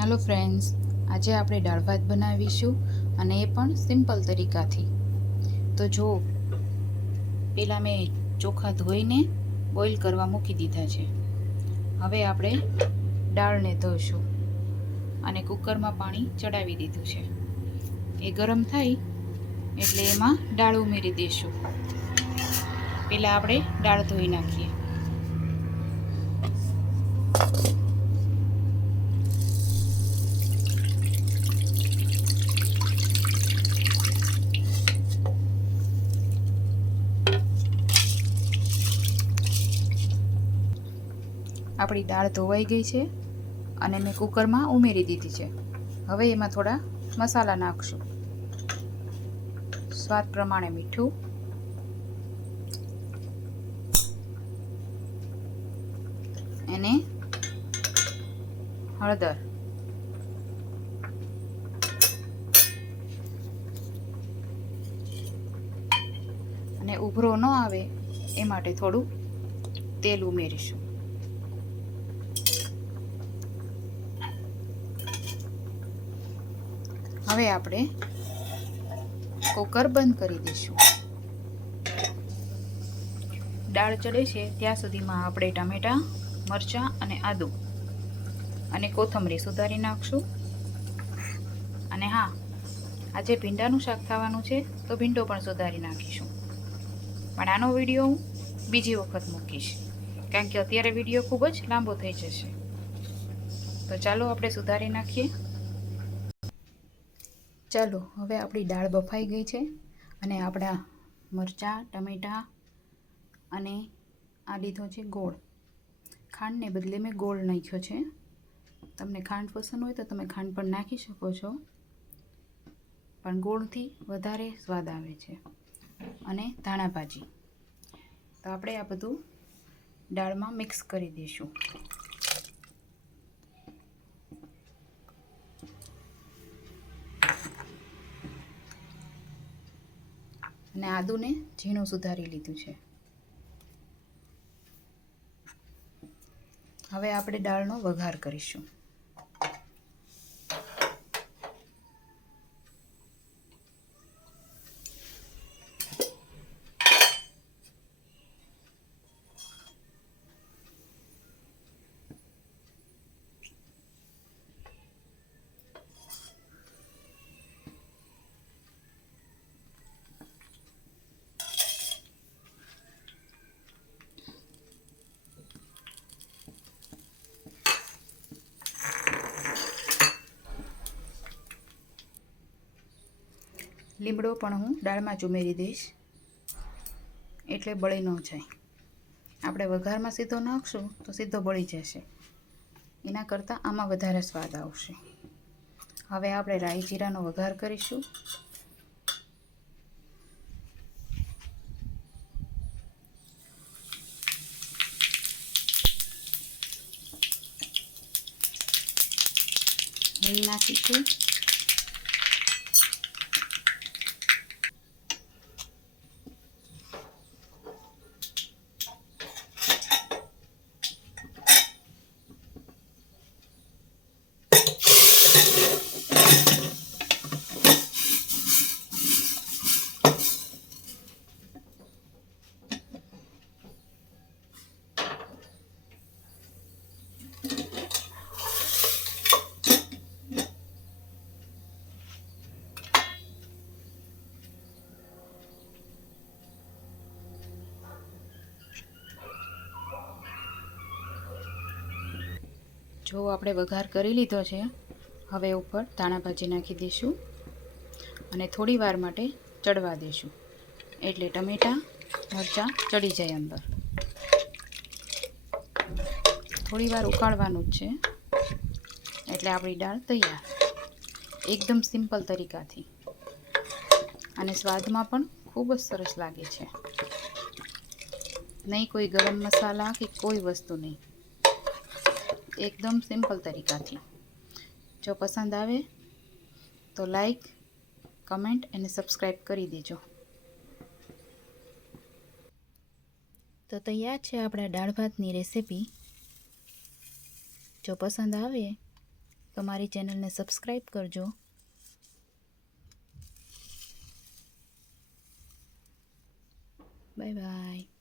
Hello friends, આજે આપણે દાળ ભાત બનાવીશું અને એ પણ સિમ્પલ તરીકાથી. તો જો પહેલાં મેં ચોખા ધોઈને બોઇલ કરવા મૂકી દીધા છે. હવે આપણે દાળને ધોઈશું અને કુકરમાં પાણી ચડાવી દીધું છે. એ ગરમ થાય એટલે એમાં દાળ ઉમેરી દઈશું. પહેલાં આપણે દાળ ધોઈ નાખીએ. આપણી દાળ ધોવાઈ ગઈ છે અને મેં કુકરમાં ઉમેરી દીધી છે. હવે એમાં થોડા મસાલા નાખશું. સ્વાદ પ્રમાણે મીઠું, અને હળદર, અને ઉભરો ન આવે એ માટે થોડું તેલ ઉમેરીશું. હવે આપણે કુકર બંધ કરી દઈશું. દાળ ચડે છે ત્યાં સુધીમાં આપણે ટામેટાં, મરચાં અને આદું અને કોથમરી સુધારી નાખશું. અને હા, આજે ભીંડાનું શાક થવાનું છે તો ભીંડો પણ સુધારી નાખીશું. પણ આનો વિડીયો હું બીજી વખત મૂકીશ, કારણ કે અત્યારે વિડીયો ખૂબ જ લાંબો થઈ જશે. તો ચાલો આપણે સુધારી નાખીએ. ચાલો, હવે આપણી દાળ બફાઈ ગઈ છે અને આપણા મરચાં, ટમેટાં અને આ લીધો છે ગોળ. ખાંડને બદલે મેં ગોળ નાખ્યો છે. તમને ખાંડ પસંદ હોય તો તમે ખાંડ પણ નાખી શકો છો, પણ ગોળથી વધારે સ્વાદ આવે છે. અને ધાણા ભાજી. તો આપણે આ બધું દાળમાં મિક્સ કરી દઈશું. અને આદુને ઝીણું સુધારી લીધું છે. હવે આપણે દાળનો વઘાર કરીશું. લીમડો પણ હું દાળમાં જ ઉમેરી દઈશ, એટલે બળી ન જાય. આપણે વઘારમાં સીધો નાખશું તો સીધો બળી જશે. એના કરતાં આમાં વધારે સ્વાદ આવશે. હવે આપણે રાઈ જીરાનો વઘાર કરીશું. હિંગ નાખીશું. જો આપણે વઘાર કરી લીધો છે, હવે ઉપર ધાણા ભાજી નાખી દઈશું અને થોડી વાર માટે ચડવા દઈશું, એટલે ટમેટાં, મરચાં ચડી જાય અંદર. થોડી વાર ઉકાળવાનું જ છે, એટલે આપણી દાળ તૈયાર. એકદમ સિમ્પલ તરીકાથી, અને સ્વાદમાં પણ ખૂબ જ સરસ લાગે છે. નહીં કોઈ ગરમ મસાલા કે કોઈ વસ્તુ નહીં, એકદમ સિમ્પલ તરીકાથી. જો પસંદ આવે તો લાઈક, કમેન્ટ અને સબસ્ક્રાઈબ કરી દેજો. તો તૈયાર છે આપણા દાળ ભાતની રેસીપી. જો પસંદ આવે તો મારી ચેનલને સબસ્ક્રાઈબ કરજો. Bye bye.